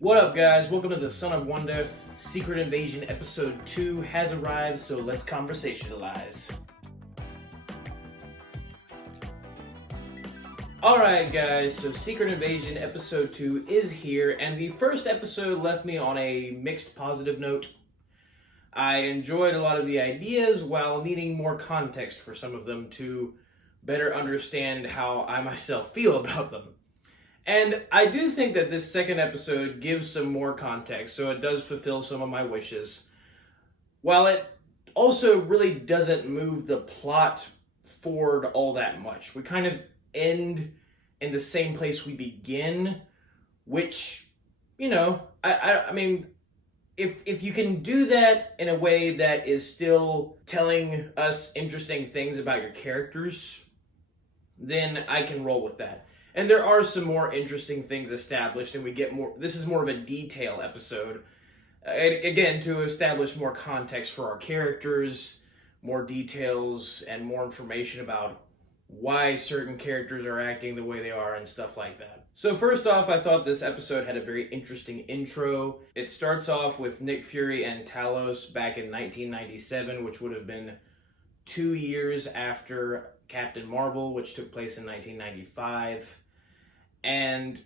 What up, guys? Welcome to the Son of Wonder. Secret Invasion Episode 2 has arrived, so let's conversationalize. Alright, guys, so Secret Invasion Episode 2 is here, and the first episode left me on a mixed positive note. I enjoyed a lot of the ideas while needing more context for some of them to better understand how I myself feel about them. And I do think that this second episode gives some more context, so it does fulfill some of my wishes. While it also really doesn't move the plot forward all that much. We kind of end in the same place we begin, which, I mean, if you can do that in a way that is still telling us interesting things about your characters, then I can roll with that. And there are some more interesting things established, and we get more. This is more of a detail episode. Again, to establish more context for our characters, more details, and more information about why certain characters are acting the way they are and stuff like that. So first off, I thought this episode had a very interesting intro. It starts off with Nick Fury and Talos back in 1997, which would have been 2 years after Captain Marvel, which took place in 1995. And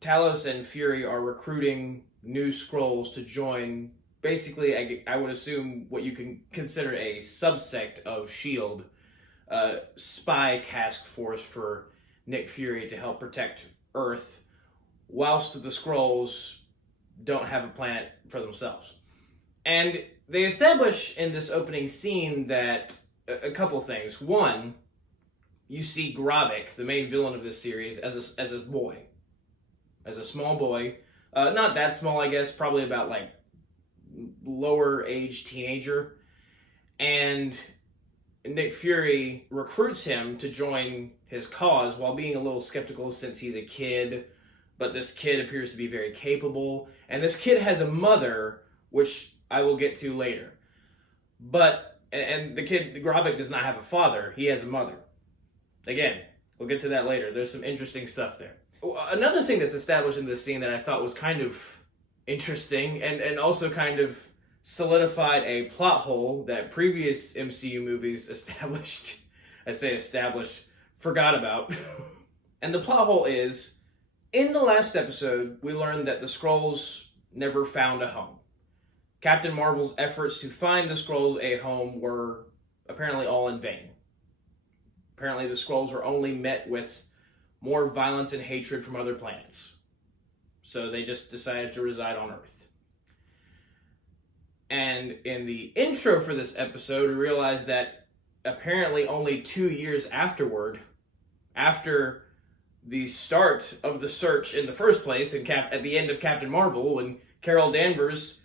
Talos and Fury are recruiting new Skrulls to join, basically, I would assume, what you can consider a subsect of S.H.I.E.L.D., spy task force for Nick Fury to help protect Earth, whilst the Skrulls don't have a planet for themselves. And they establish in this opening scene that a couple things. One, you see Gravik, the main villain of this series, as a boy. As a small boy. Not that small, I guess. Probably about, lower age teenager. And Nick Fury recruits him to join his cause while being a little skeptical since he's a kid. But this kid appears to be very capable. And this kid has a mother, which I will get to later. And the kid, Gravik, does not have a father. He has a mother. Again, we'll get to that later. There's some interesting stuff there. Another thing that's established in this scene that I thought was kind of interesting and also kind of solidified a plot hole that previous MCU movies established, forgot about. And the plot hole is, in the last episode, we learned that the Skrulls never found a home. Captain Marvel's efforts to find the Skrulls a home were apparently all in vain. Apparently the Skrulls were only met with more violence and hatred from other planets. So they just decided to reside on Earth. And in the intro for this episode, we realized that apparently only 2 years afterward, after the start of the search in the first place, at the end of Captain Marvel, when Carol Danvers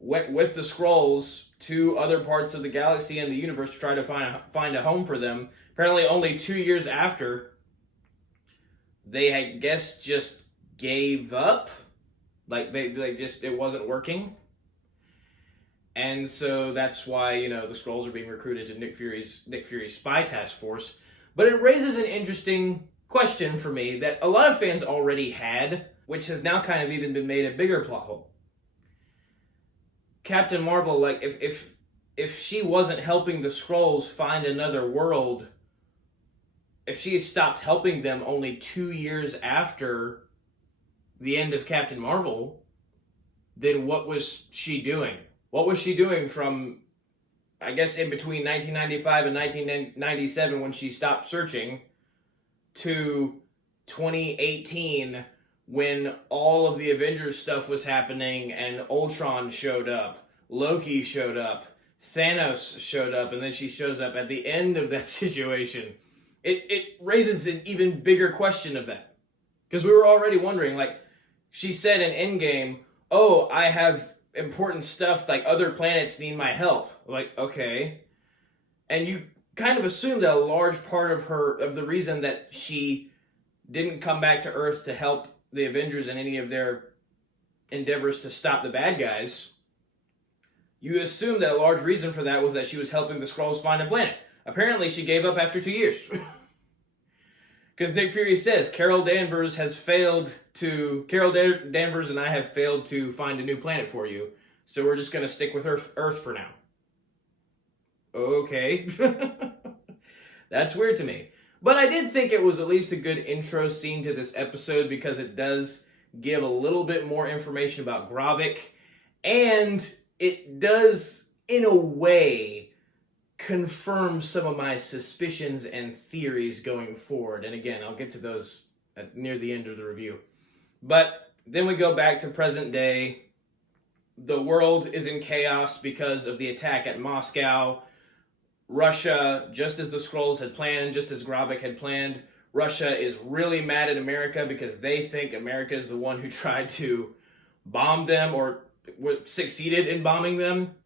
went with the Skrulls to other parts of the galaxy and the universe to try to find a home for them. Apparently only 2 years after, they, I guess, just gave up. It wasn't working. And so that's why, the Skrulls are being recruited to Nick Fury's spy task force. But it raises an interesting question for me that a lot of fans already had, which has now kind of even been made a bigger plot hole. Captain Marvel, if she wasn't helping the Skrulls find another world, if she stopped helping them only 2 years after the end of Captain Marvel, then what was she doing? What was she doing from, I guess, in between 1995 and 1997 when she stopped searching to 2018 when all of the Avengers stuff was happening and Ultron showed up, Loki showed up, Thanos showed up, and then she shows up at the end of that situation? It raises an even bigger question of that. Because we were already wondering, she said in Endgame, oh, I have important stuff, other planets need my help. Okay. And you kind of assume that a large part of the reason that she didn't come back to Earth to help the Avengers in any of their endeavors to stop the bad guys, you assume that a large reason for that was that she was helping the Skrulls find a planet. Apparently, she gave up after 2 years. Because Nick Fury says Carol Danvers and I have failed to find a new planet for you. So we're just going to stick with Earth for now. Okay. That's weird to me. But I did think it was at least a good intro scene to this episode because it does give a little bit more information about Gravik. And it does, in a way, confirm some of my suspicions and theories going forward. And again, I'll get to those near the end of the review. But then we go back to present day. The world is in chaos because of the attack at Moscow. Russia, just as the Skrulls had planned, just as Gravik had planned, Russia is really mad at America because they think America is the one who tried to bomb them or succeeded in bombing them.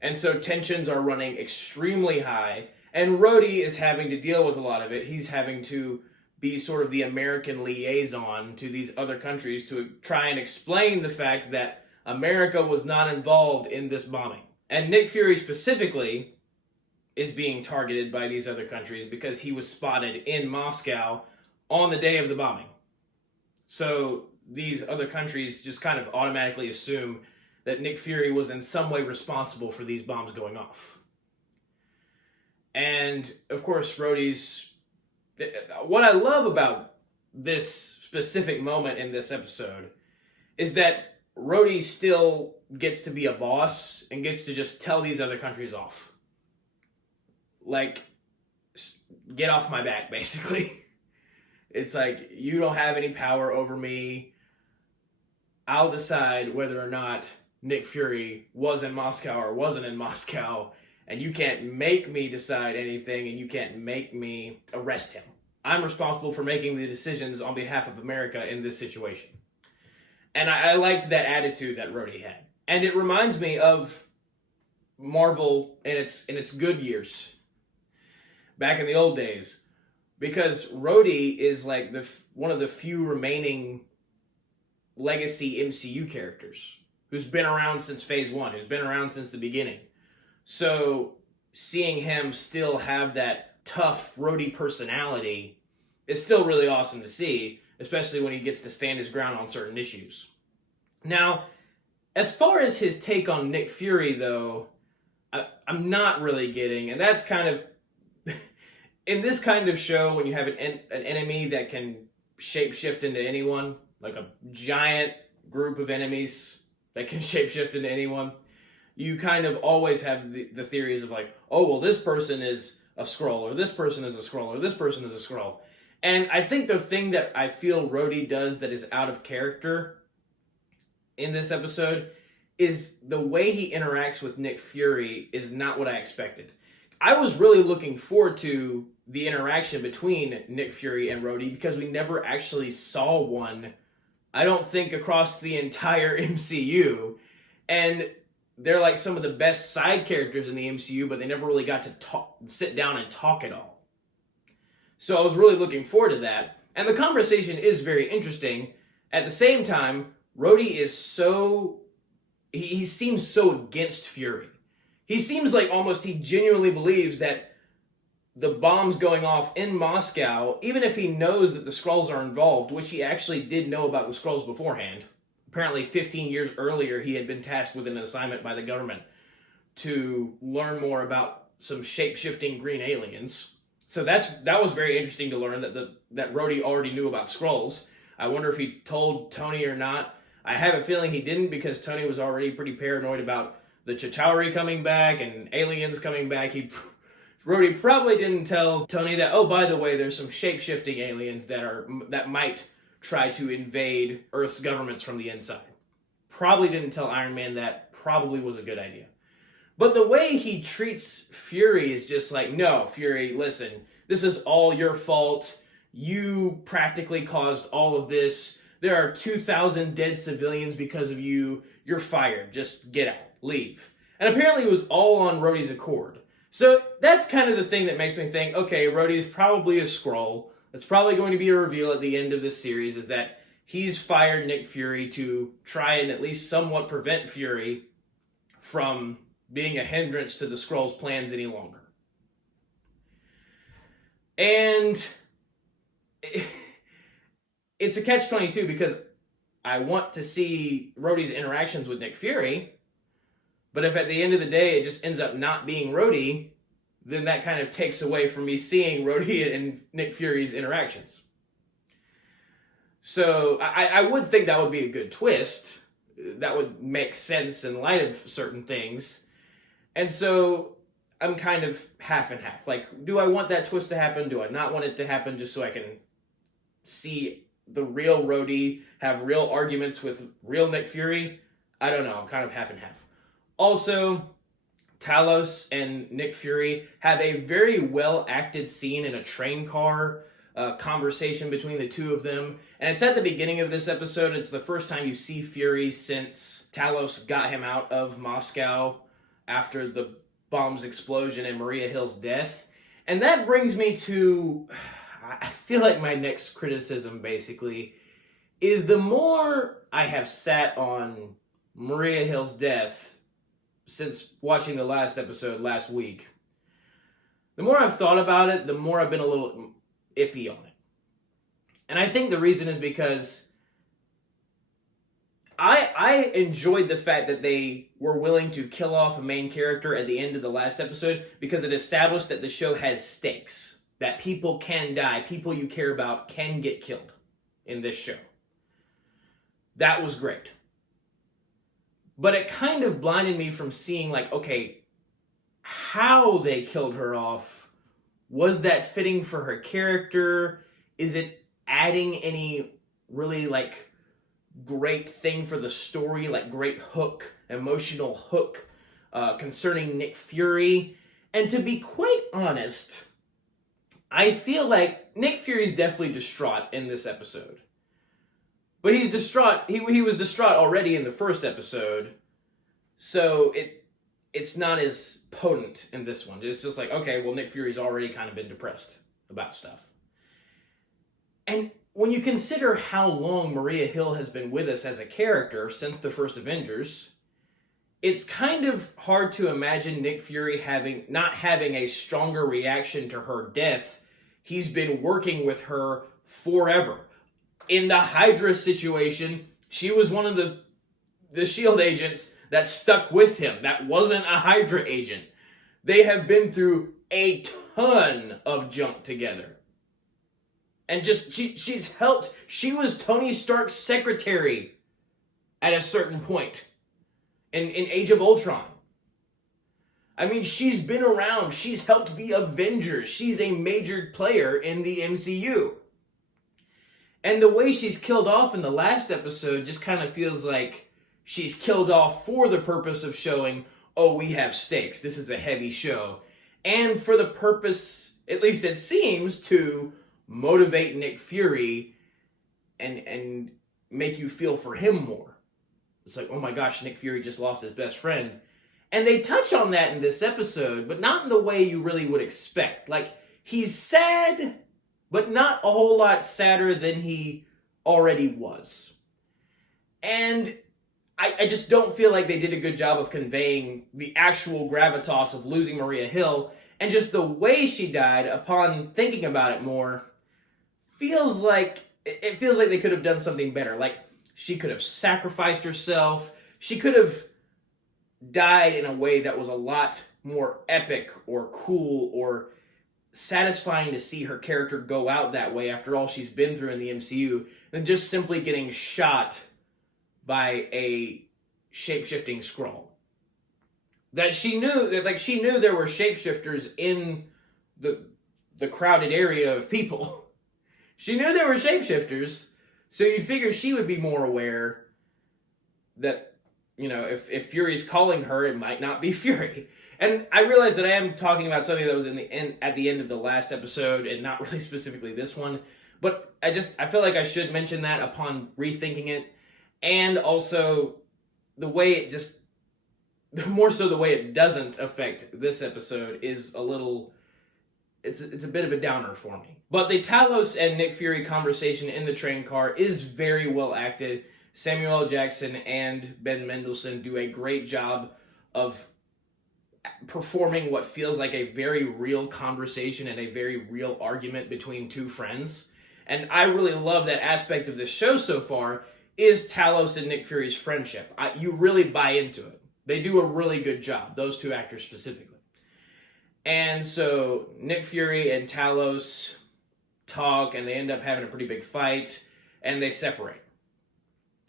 And so tensions are running extremely high. And Rhodey is having to deal with a lot of it. He's having to be sort of the American liaison to these other countries to try and explain the fact that America was not involved in this bombing. And Nick Fury specifically is being targeted by these other countries because he was spotted in Moscow on the day of the bombing. So these other countries just kind of automatically assume that Nick Fury was in some way responsible for these bombs going off. And, of course, Rhodey's... What I love about this specific moment in this episode is that Rhodey still gets to be a boss and gets to just tell these other countries off. Like, get off my back, basically. It's like, you don't have any power over me. I'll decide whether or not Nick Fury was in Moscow or wasn't in Moscow, and you can't make me decide anything, and you can't make me arrest him. I'm responsible for making the decisions on behalf of America in this situation. And I liked that attitude that Rhodey had. And it reminds me of Marvel in its good years. Back in the old days, because Rhodey is like one of the few remaining legacy MCU characters who's been around since Phase 1, who's been around since the beginning. So seeing him still have that tough Rhodey personality is still really awesome to see, especially when he gets to stand his ground on certain issues. Now, as far as his take on Nick Fury, though, I'm not really getting, and that's kind of in this kind of show, when you have an enemy that can shapeshift into anyone, like a giant group of enemies that can shapeshift into anyone, you kind of always have the theories of like, oh, well, this person is a Skrull, or this person is a Skrull, or this person is a Skrull. And I think the thing that I feel Rhodey does that is out of character in this episode is the way he interacts with Nick Fury is not what I expected. I was really looking forward to the interaction between Nick Fury and Rhodey because we never actually saw one, I don't think, across the entire MCU. And they're like some of the best side characters in the MCU, but they never really got to sit down and talk at all. So I was really looking forward to that. And the conversation is very interesting. At the same time, Rhodey is so... He seems so against Fury. He seems like almost he genuinely believes that the bombs going off in Moscow, even if he knows that the Skrulls are involved, which he actually did know about the Skrulls beforehand. Apparently 15 years earlier, he had been tasked with an assignment by the government to learn more about some shape-shifting green aliens. So that was very interesting to learn that Rhodey already knew about Skrulls. I wonder if he told Tony or not. I have a feeling he didn't because Tony was already pretty paranoid about the Chitauri coming back and aliens coming back. Rhodey probably didn't tell Tony that, oh, by the way, there's some shape-shifting aliens that might try to invade Earth's governments from the inside. Probably didn't tell Iron Man that. Probably was a good idea. But the way he treats Fury is just like, no, Fury, listen, this is all your fault. You practically caused all of this. There are 2,000 dead civilians because of you. You're fired. Just get out. Leave. And apparently it was all on Rhodey's accord. So that's kind of the thing that makes me think, okay, Rhodey's probably a Skrull. It's probably going to be a reveal at the end of this series, is that he's fired Nick Fury to try and at least somewhat prevent Fury from being a hindrance to the Skrulls' plans any longer. And it's a catch-22 because I want to see Rhodey's interactions with Nick Fury, but if at the end of the day it just ends up not being Rhodey, then that kind of takes away from me seeing Rhodey and Nick Fury's interactions. So I would think that would be a good twist. That would make sense in light of certain things. And so I'm kind of half and half. Like, do I want that twist to happen? Do I not want it to happen just so I can see the real Rhodey have real arguments with real Nick Fury? I don't know. I'm kind of half and half. Also, Talos and Nick Fury have a very well acted scene in a train car, conversation between the two of them. And it's at the beginning of this episode. It's the first time you see Fury since Talos got him out of Moscow after the bomb's explosion and Maria Hill's death. And that brings me to, I feel like my next criticism basically is the more I have sat on Maria Hill's death since watching the last episode last week, the more I've thought about it, the more I've been a little iffy on it. And I think the reason is because I enjoyed the fact that they were willing to kill off a main character at the end of the last episode because it established that the show has stakes, that people can die, people you care about can get killed in this show. That was great. But it kind of blinded me from seeing, like, okay, how they killed her off. Was that fitting for her character? Is it adding any really, like, great thing for the story, like great hook, emotional hook concerning Nick Fury? And to be quite honest, I feel like Nick Fury's definitely distraught in this episode. But he's distraught. He was distraught already in the first episode, so it's not as potent in this one. It's just like, okay, well, Nick Fury's already kind of been depressed about stuff. And when you consider how long Maria Hill has been with us as a character since the first Avengers, it's kind of hard to imagine Nick Fury not having a stronger reaction to her death. He's been working with her forever. In the Hydra situation, she was one of the S.H.I.E.L.D. agents that stuck with him. That wasn't a Hydra agent. They have been through a ton of junk together. And just, she's helped. She was Tony Stark's secretary at a certain point in Age of Ultron. I mean, she's been around. She's helped the Avengers. She's a major player in the MCU. And the way she's killed off in the last episode just kind of feels like she's killed off for the purpose of showing, oh, we have stakes. This is a heavy show. And for the purpose, at least it seems, to motivate Nick Fury and make you feel for him more. It's like, oh my gosh, Nick Fury just lost his best friend. And they touch on that in this episode, but not in the way you really would expect. Like, he's sad, but not a whole lot sadder than he already was. And I just don't feel like they did a good job of conveying the actual gravitas of losing Maria Hill, and just the way she died, upon thinking about it more, feels like they could have done something better. Like, she could have sacrificed herself. She could have died in a way that was a lot more epic or cool or satisfying to see her character go out that way after all she's been through in the MCU than just simply getting shot by a shape-shifting Skrull. That she knew there were shapeshifters in the crowded area of people. She knew there were shapeshifters, so you'd figure she would be more aware that, you know, if Fury's calling her, it might not be Fury. And I realize that I am talking about something that was at the end of the last episode and not really specifically this one, but I feel like I should mention that upon rethinking it. And also the way it just, more so the way it doesn't affect this episode is a little, it's a bit of a downer for me. But the Talos and Nick Fury conversation in the train car is very well acted. Samuel L. Jackson and Ben Mendelsohn do a great job of performing what feels like a very real conversation and a very real argument between two friends. and I really love that aspect of this show so far, is Talos and Nick Fury's friendship. You really buy into it. They do a really good job, those two actors specifically. And so Nick Fury and Talos talk, and they end up having a pretty big fight, and they separate.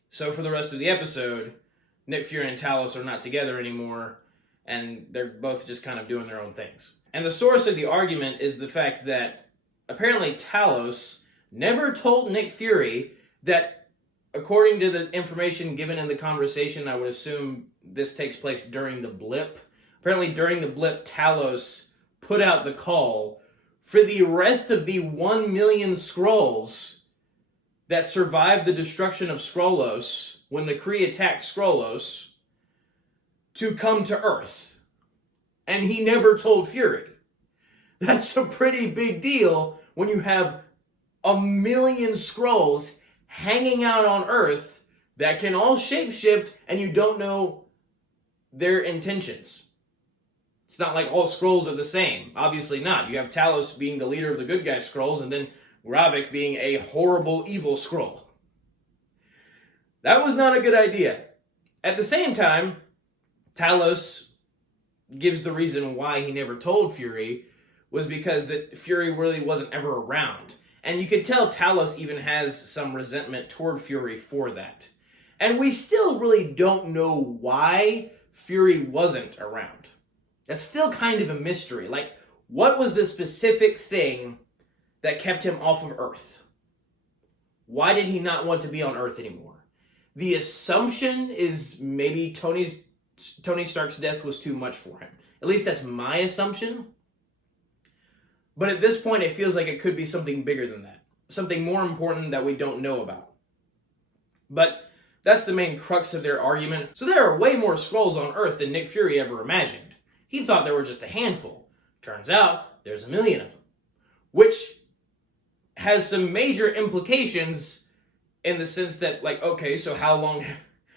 So for the rest of the episode, Nick Fury and Talos are not together anymore, and they're both just kind of doing their own things. And the source of the argument is the fact that apparently Talos never told Nick Fury that, according to the information given in the conversation, I would assume this takes place during the blip. Apparently during the blip, Talos put out the call for the rest of the 1 million Skrulls that survived the destruction of Skrullos when the Kree attacked Skrullos to come to Earth. And he never told Fury. That's a pretty big deal when you have 1 million Skrulls hanging out on Earth that can all shapeshift and you don't know their intentions. It's not like all Skrulls are the same. Obviously not. You have Talos being the leader of the good guy Skrulls and then Gravik being a horrible evil Skrull. That was not a good idea. At the same time, Talos gives the reason why he never told Fury was because that Fury really wasn't ever around. And you could tell Talos even has some resentment toward Fury for that. And we still really don't know why Fury wasn't around. That's still kind of a mystery. Like, what was the specific thing that kept him off of Earth? Why did he not want to be on Earth anymore? The assumption is maybe Tony Stark's death was too much for him. At least that's my assumption. But at this point, it feels like it could be something bigger than that. Something more important that we don't know about. But that's the main crux of their argument. So there are way more Skrulls on Earth than Nick Fury ever imagined. He thought there were just a handful. Turns out, there's 1 million of them. Which has some major implications in the sense that, like, okay, so how long...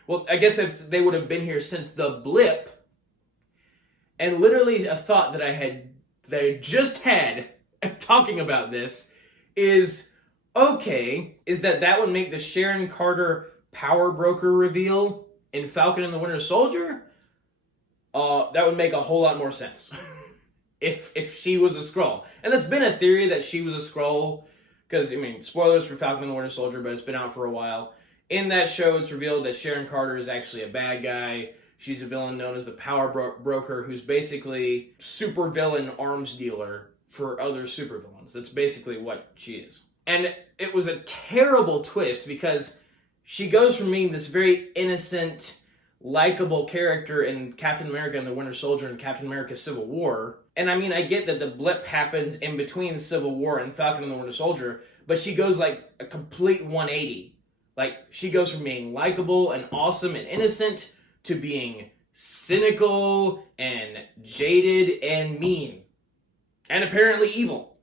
Well, I guess if they would have been here since the blip, and literally a thought that I just had talking about this is, okay, is that would make the Sharon Carter power broker reveal in Falcon and the Winter Soldier? That would make a whole lot more sense. if she was a Skrull. And that's been a theory that she was a Skrull, because, I mean, spoilers for Falcon and the Winter Soldier, but it's been out for a while. In that show, it's revealed that Sharon Carter is actually a bad guy. She's a villain known as the Power Broker, who's basically supervillain arms dealer for other supervillains. That's basically what she is. And it was a terrible twist because she goes from being this very innocent, likable character in Captain America and the Winter Soldier and Captain America Civil War. And I mean, I get that the blip happens in between Civil War and Falcon and the Winter Soldier, but she goes like a complete 180. Like, she goes from being likable and awesome and innocent to being cynical and jaded and mean. And apparently evil.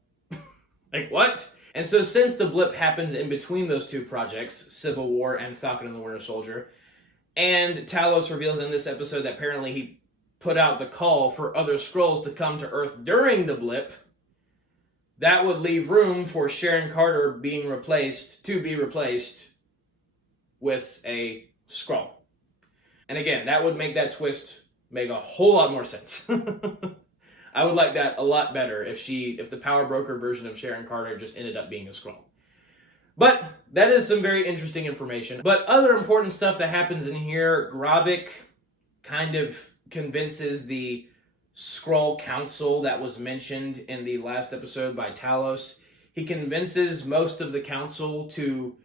Like, what? And so since the blip happens in between those two projects, Civil War and Falcon and the Winter Soldier, and Talos reveals in this episode that apparently he put out the call for other Skrulls to come to Earth during the blip, that would leave room for Sharon Carter to be replaced with a Skrull. And again, that would make that twist make a whole lot more sense. I would like that a lot better if the power broker version of Sharon Carter just ended up being a Skrull. But that is some very interesting information. But other important stuff that happens in here, Gravik kind of convinces the Skrull Council that was mentioned in the last episode by Talos. He convinces most of the council to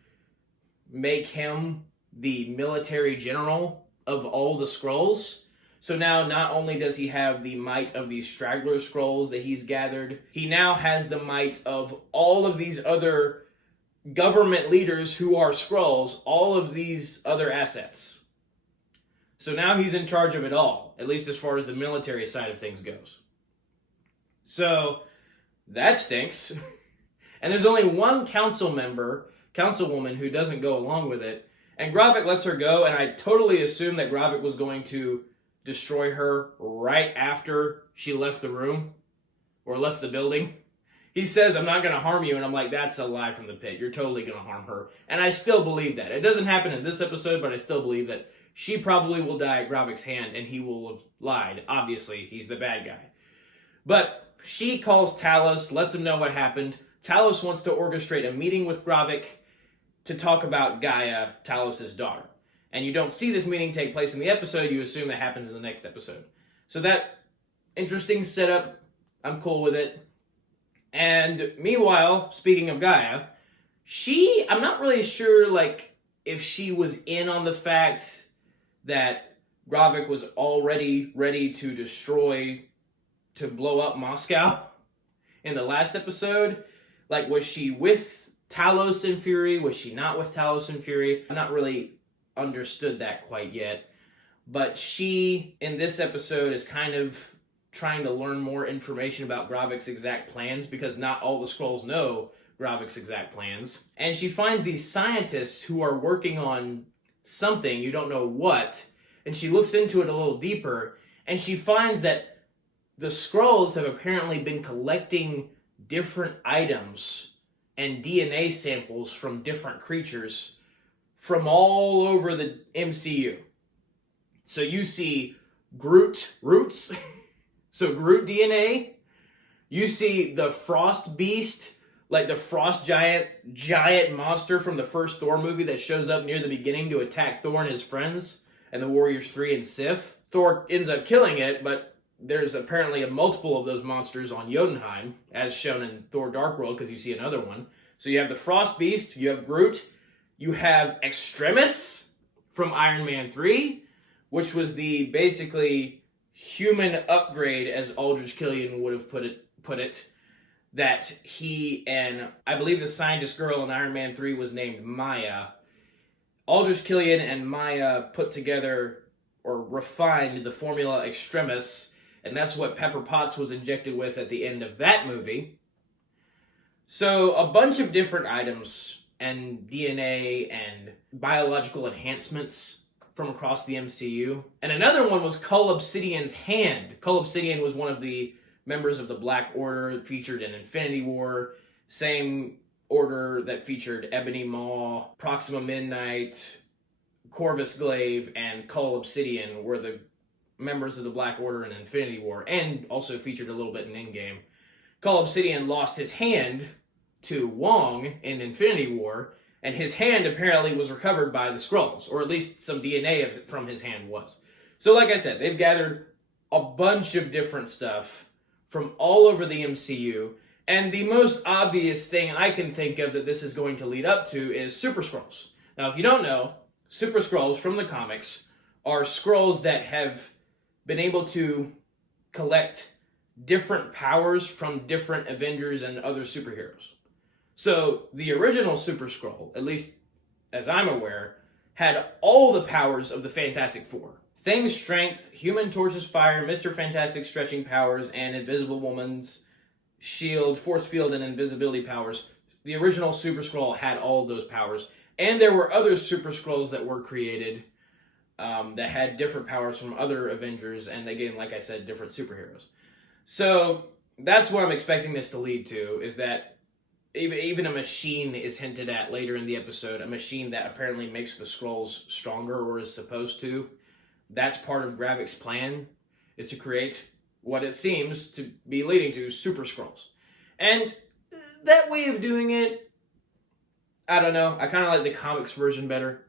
make him the military general of all the Skrulls. So now not only does he have the might of these straggler Skrulls that he's gathered, he now has the might of all of these other government leaders who are Skrulls, all of these other assets. So now he's in charge of it all, at least as far as the military side of things goes. So that stinks. And there's only one councilwoman who doesn't go along with it. And Gravik lets her go, and I totally assumed that Gravik was going to destroy her right after she left the room, or left the building. He says, I'm not going to harm you, and I'm like, that's a lie from the pit. You're totally going to harm her. And I still believe that. It doesn't happen in this episode, but I still believe that she probably will die at Gravik's hand, and he will have lied. Obviously, he's the bad guy. But she calls Talos, lets him know what happened. Talos wants to orchestrate a meeting with Gravik to talk about Gaia, Talos' daughter. And you don't see this meeting take place in the episode, you assume it happens in the next episode. So that interesting setup, I'm cool with it. And meanwhile, speaking of Gaia, I'm not really sure, if she was in on the fact that Gravik was already ready to blow up Moscow in the last episode. Was she with Talos in Fury? Was she not with Talos in Fury? I've not really understood that quite yet. But she, in this episode, is kind of trying to learn more information about Gravik's exact plans, because not all the Skrulls know Gravik's exact plans. And she finds these scientists who are working on something, you don't know what, and she looks into it a little deeper, and she finds that the Skrulls have apparently been collecting different items and DNA samples from different creatures from all over the MCU. So you see Groot roots, so Groot DNA. You see the Frost Beast, the Frost giant monster from the first Thor movie that shows up near the beginning to attack Thor and his friends and the Warriors 3 and Sif. Thor ends up killing it, but there's apparently a multiple of those monsters on Jotunheim, as shown in Thor Dark World, because you see another one. So you have the Frost Beast, you have Groot, you have Extremis from Iron Man 3, which was the basically human upgrade, as Aldrich Killian would have put it, that he and I believe the scientist girl in Iron Man 3 was named Maya. Aldrich Killian and Maya put together or refined the formula Extremis, and that's what Pepper Potts was injected with at the end of that movie. So a bunch of different items and DNA and biological enhancements from across the MCU. And another one was Cull Obsidian's hand. Cull Obsidian was one of the members of the Black Order featured in Infinity War. Same order that featured Ebony Maw, Proxima Midnight, Corvus Glaive, and Cull Obsidian were the members of the Black Order in Infinity War, and also featured a little bit in Endgame. Cull Obsidian lost his hand to Wong in Infinity War, and his hand apparently was recovered by the Skrulls, or at least some DNA from his hand was. So like I said, they've gathered a bunch of different stuff from all over the MCU, and the most obvious thing I can think of that this is going to lead up to is Super Skrulls. Now, if you don't know, Super Skrulls from the comics are Skrulls that have been able to collect different powers from different Avengers and other superheroes. So, the original Super Skrull, at least as I'm aware, had all the powers of the Fantastic Four. Thing's strength, Human Torch's fire, Mr. Fantastic stretching powers, and Invisible Woman's shield, force field, and invisibility powers. The original Super Skrull had all of those powers. And there were other Super Skrulls that were created that had different powers from other Avengers, and again, like I said, different superheroes. So, that's what I'm expecting this to lead to, is that even a machine is hinted at later in the episode, a machine that apparently makes the Skrulls stronger, or is supposed to. That's part of Gravik's plan, is to create what it seems to be leading to Super Skrulls. And that way of doing it, I don't know, I kind of like the comics version better,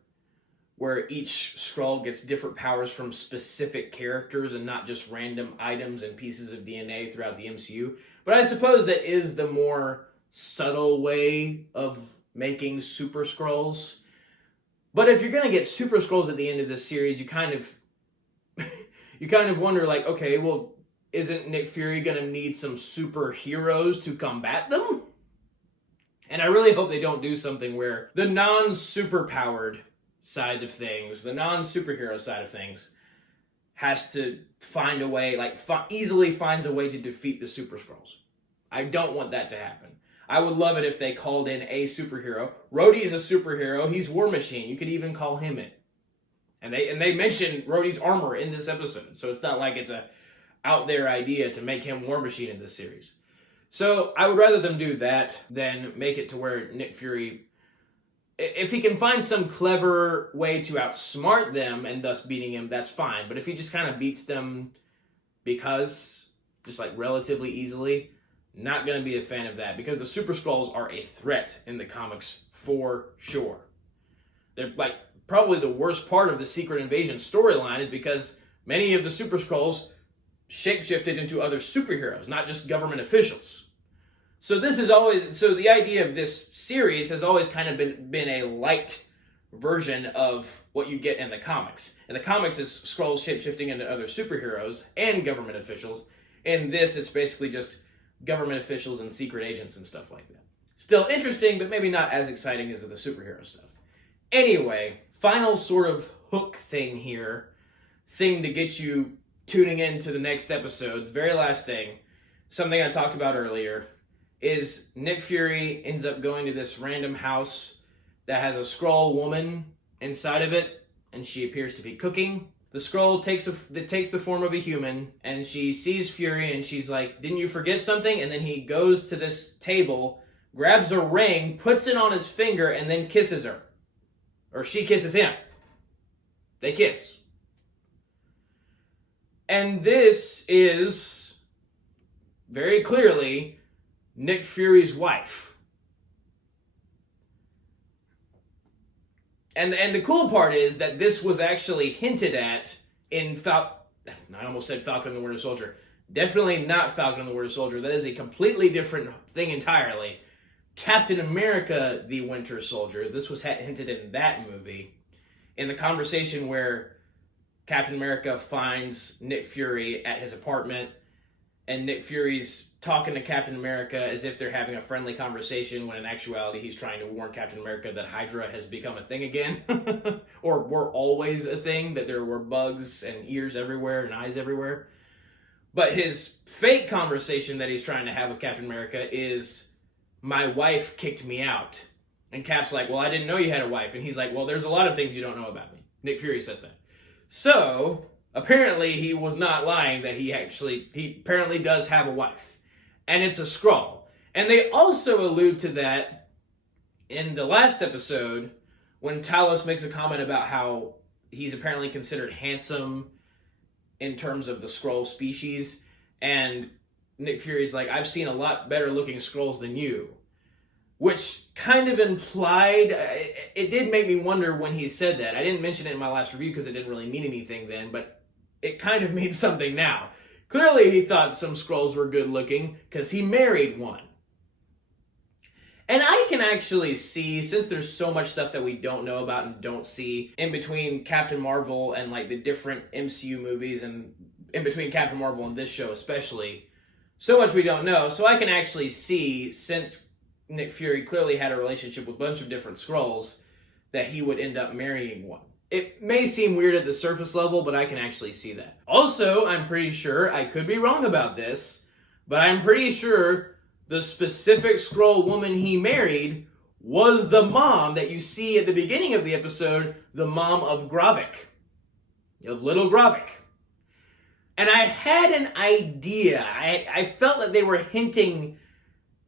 where each Skrull gets different powers from specific characters and not just random items and pieces of DNA throughout the MCU. But I suppose that is the more subtle way of making Super Skrulls. But if you're going to get Super Skrulls at the end of this series, you kind of wonder, okay, well, isn't Nick Fury going to need some superheroes to combat them? And I really hope they don't do something where the non-superpowered side of things, the non-superhero side of things, has to find a way, easily finds a way to defeat the Super Skrulls. I don't want that to happen. I would love it if they called in a superhero. Rhodey is a superhero. He's War Machine. You could even call him in. And they mentioned Rhodey's armor in this episode, so it's not like it's a out there idea to make him War Machine in this series. So I would rather them do that than make it to where Nick Fury, if he can find some clever way to outsmart them and thus beating him, that's fine. But if he just kind of beats them because, just like relatively easily, not going to be a fan of that, because the Super Skrulls are a threat in the comics for sure. They're like probably the worst part of the Secret Invasion storyline is because many of the Super Skrulls shapeshifted into other superheroes, not just government officials. So the idea of this series has always kind of been a light version of what you get in the comics. In the comics, it's Skrulls shapeshifting into other superheroes and government officials. In this, it's basically just government officials and secret agents and stuff like that. Still interesting, but maybe not as exciting as the superhero stuff. Anyway, final sort of hook thing here, thing to get you tuning in to the next episode, the very last thing, something I talked about earlier, is Nick Fury ends up going to this random house that has a Skrull woman inside of it, and she appears to be cooking. The Skrull takes the form of a human, and she sees Fury, and she's like, "Didn't you forget something?" And then he goes to this table, grabs a ring, puts it on his finger, and then kisses her. Or she kisses him. They kiss. And this is very clearly Nick Fury's wife. And the cool part is that this was actually hinted at in I almost said Falcon and the Winter Soldier. Definitely not Falcon and the Winter Soldier. That is a completely different thing entirely. Captain America, the Winter Soldier. This was hinted in that movie. In the conversation where Captain America finds Nick Fury at his apartment, and Nick Fury's talking to Captain America as if they're having a friendly conversation, when in actuality he's trying to warn Captain America that Hydra has become a thing again. Or were always a thing, that there were bugs and ears everywhere and eyes everywhere. But his fake conversation that he's trying to have with Captain America is, "My wife kicked me out." And Cap's like, "Well, I didn't know you had a wife." And he's like, "Well, there's a lot of things you don't know about me." Nick Fury says that. So apparently he was not lying, that he apparently does have a wife. And it's a Skrull. And they also allude to that in the last episode when Talos makes a comment about how he's apparently considered handsome in terms of the Skrull species. And Nick Fury's like, "I've seen a lot better looking Skrulls than you." Which kind of implied, it did make me wonder when he said that. I didn't mention it in my last review because it didn't really mean anything then, but it kind of means something now. Clearly he thought some Skrulls were good looking because he married one. And I can actually see, since there's so much stuff that we don't know about and don't see in between Captain Marvel and like the different MCU movies, and in between Captain Marvel and this show especially, so much we don't know. So I can actually see, since Nick Fury clearly had a relationship with a bunch of different Skrulls, that he would end up marrying one. It may seem weird at the surface level, but I can actually see that. Also, I'm pretty sure, I could be wrong about this, but I'm pretty sure the specific Skrull woman he married was the mom that you see at the beginning of the episode, the mom of Gravik, of little Gravik. And I had an idea. I felt that they were hinting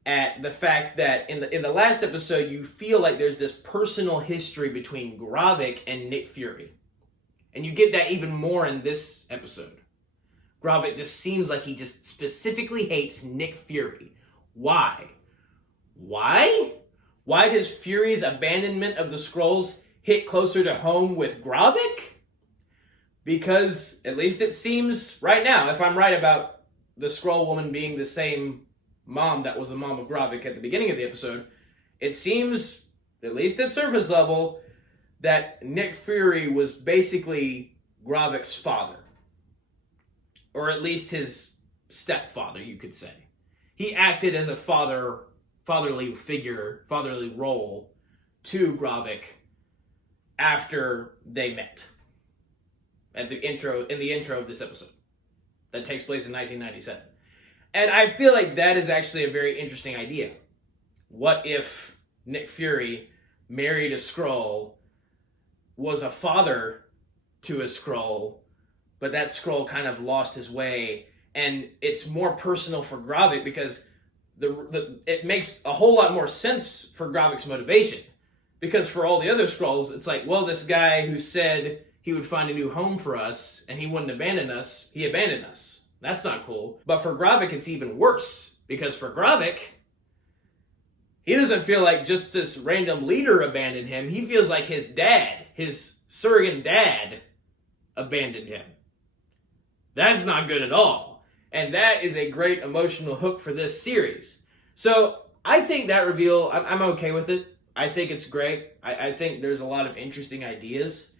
at the fact that in the last episode, you feel like there's this personal history between Gravik and Nick Fury. And you get that even more in this episode. Gravik just seems like he just specifically hates Nick Fury. Why? Why? Why does Fury's abandonment of the Skrulls hit closer to home with Gravik? Because, at least it seems right now, if I'm right about the Skrull woman being the same mom that was the mom of Gravik at the beginning of the episode, it seems, at least at surface level, that Nick Fury was basically Gravik's father. Or at least his stepfather, you could say. He acted as a fatherly figure, fatherly role to Gravik after they met. In the intro of this episode. That takes place in 1997. And I feel like that is actually a very interesting idea. What if Nick Fury married a Skrull, was a father to a Skrull, but that Skrull kind of lost his way, and it's more personal for Gravik because it makes a whole lot more sense for Gravik's motivation. Because for all the other Skrulls, it's like, well, this guy who said he would find a new home for us and he wouldn't abandon us, he abandoned us. That's not cool. But for Gravik, it's even worse. Because for Gravik, he doesn't feel like just this random leader abandoned him. He feels like his dad, his surrogate dad, abandoned him. That's not good at all. And that is a great emotional hook for this series. So I think that reveal, I'm okay with it. I think it's great. I think there's a lot of interesting ideas.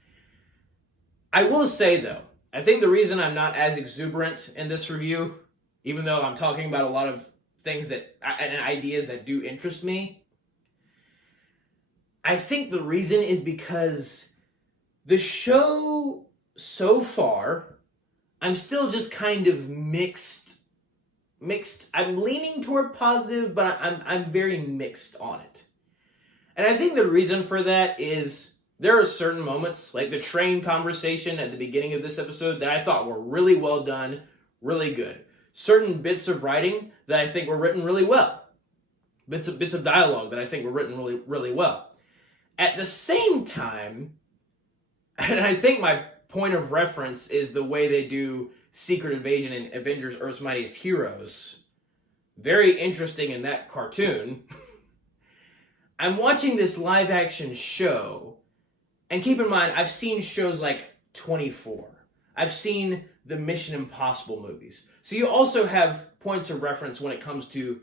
I will say, though, I think the reason I'm not as exuberant in this review, even though I'm talking about a lot of things and ideas that do interest me, I think the reason is because the show so far, I'm still just kind of mixed. I'm leaning toward positive, but I'm very mixed on it. And I think the reason for that is there are certain moments, like the train conversation at the beginning of this episode, that I thought were really well done, really good. Certain bits of writing that I think were written really well. Bits of dialogue that I think were written really, really well. At the same time, and I think my point of reference is the way they do Secret Invasion and Avengers Earth's Mightiest Heroes. Very interesting in that cartoon. I'm watching this live action show, and keep in mind, I've seen shows like 24. I've seen the Mission Impossible movies. So you also have points of reference when it comes to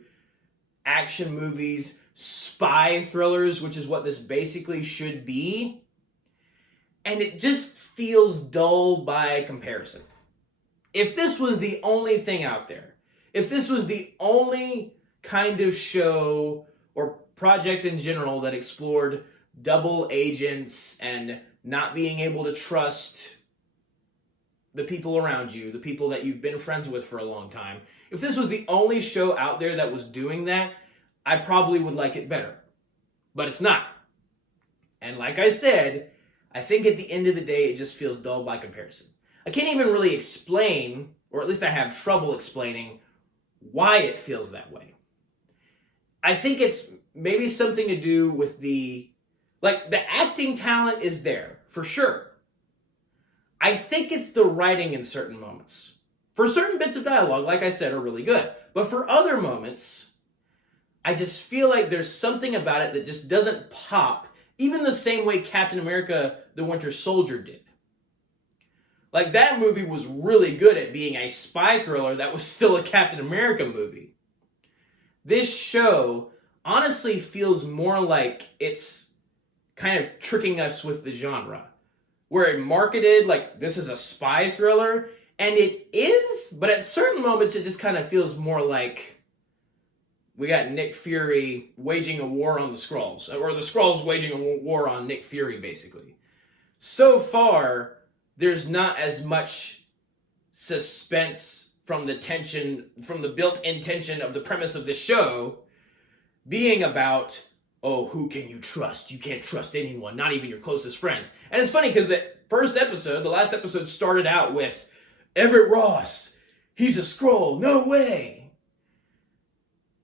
action movies, spy thrillers, which is what this basically should be. And it just feels dull by comparison. If this was the only thing out there, if this was the only kind of show or project in general that explored double agents and not being able to trust the people around you, the people that you've been friends with for a long time, if this was the only show out there that was doing that, I probably would like it better. But it's not. And like I said, I think at the end of the day, it just feels dull by comparison. I can't even really explain, or at least I have trouble explaining, why it feels that way. I think it's maybe something to do with the acting talent is there, for sure. I think it's the writing in certain moments. For certain bits of dialogue, like I said, are really good. But for other moments, I just feel like there's something about it that just doesn't pop, even the same way Captain America: The Winter Soldier did. Like, that movie was really good at being a spy thriller that was still a Captain America movie. This show honestly feels more like it's kind of tricking us with the genre. Where it marketed like this is a spy thriller, and it is, but at certain moments it just kind of feels more like we got Nick Fury waging a war on the Skrulls, or the Skrulls waging a war on Nick Fury, basically. So far, there's not as much suspense from the tension, from the built-in tension of the premise of this show being about, oh, who can you trust? You can't trust anyone, not even your closest friends. And it's funny because the first episode, the last episode, started out with Everett Ross, he's a Skrull, no way.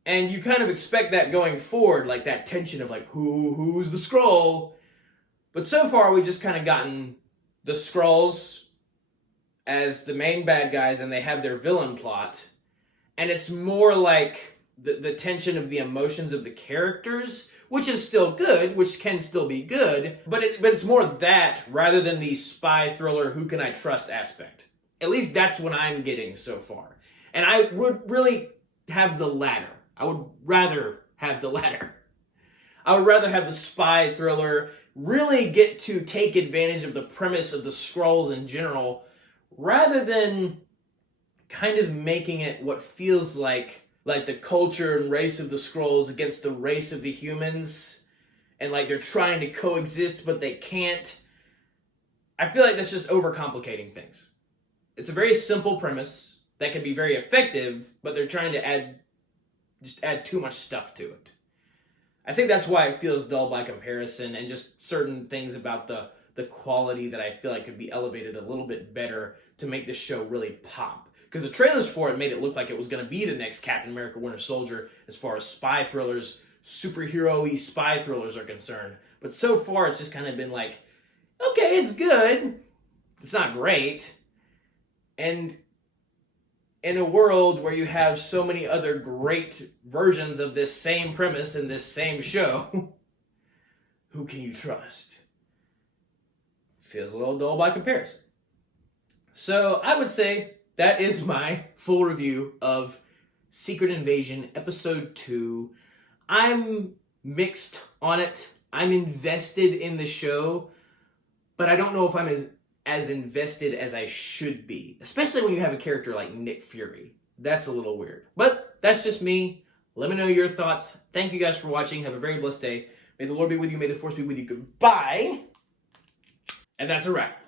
And you kind of expect that going forward, like that tension of like, who's the Skrull? But so far, we've just kind of gotten the Skrulls as the main bad guys, and they have their villain plot. And it's more like the tension of the emotions of the characters, which is still good, which can still be good, but it's more that rather than the spy thriller, who can I trust aspect. At least that's what I'm getting so far. And I would really have the latter. I would rather have the latter. I would rather have the spy thriller really get to take advantage of the premise of the Skrulls in general, rather than kind of making it what feels like the culture and race of the Skrulls against the race of the humans, and like they're trying to coexist, but they can't. I feel like that's just overcomplicating things. It's a very simple premise that can be very effective, but they're trying to add too much stuff to it. I think that's why it feels dull by comparison, and just certain things about the quality that I feel like could be elevated a little bit better to make the show really pop. Because the trailers for it made it look like it was going to be the next Captain America Winter Soldier as far as spy thrillers, superhero-y spy thrillers are concerned. But so far, it's just kind of been like, okay, it's good. It's not great. And in a world where you have so many other great versions of this same premise in this same show, who can you trust? Feels a little dull by comparison. So I would say that is my full review of Secret Invasion Episode 2. I'm mixed on it. I'm invested in the show, but I don't know if I'm as invested as I should be, especially when you have a character like Nick Fury. That's a little weird. But that's just me. Let me know your thoughts. Thank you guys for watching. Have a very blessed day. May the Lord be with you. May the Force be with you. Goodbye. And that's a wrap.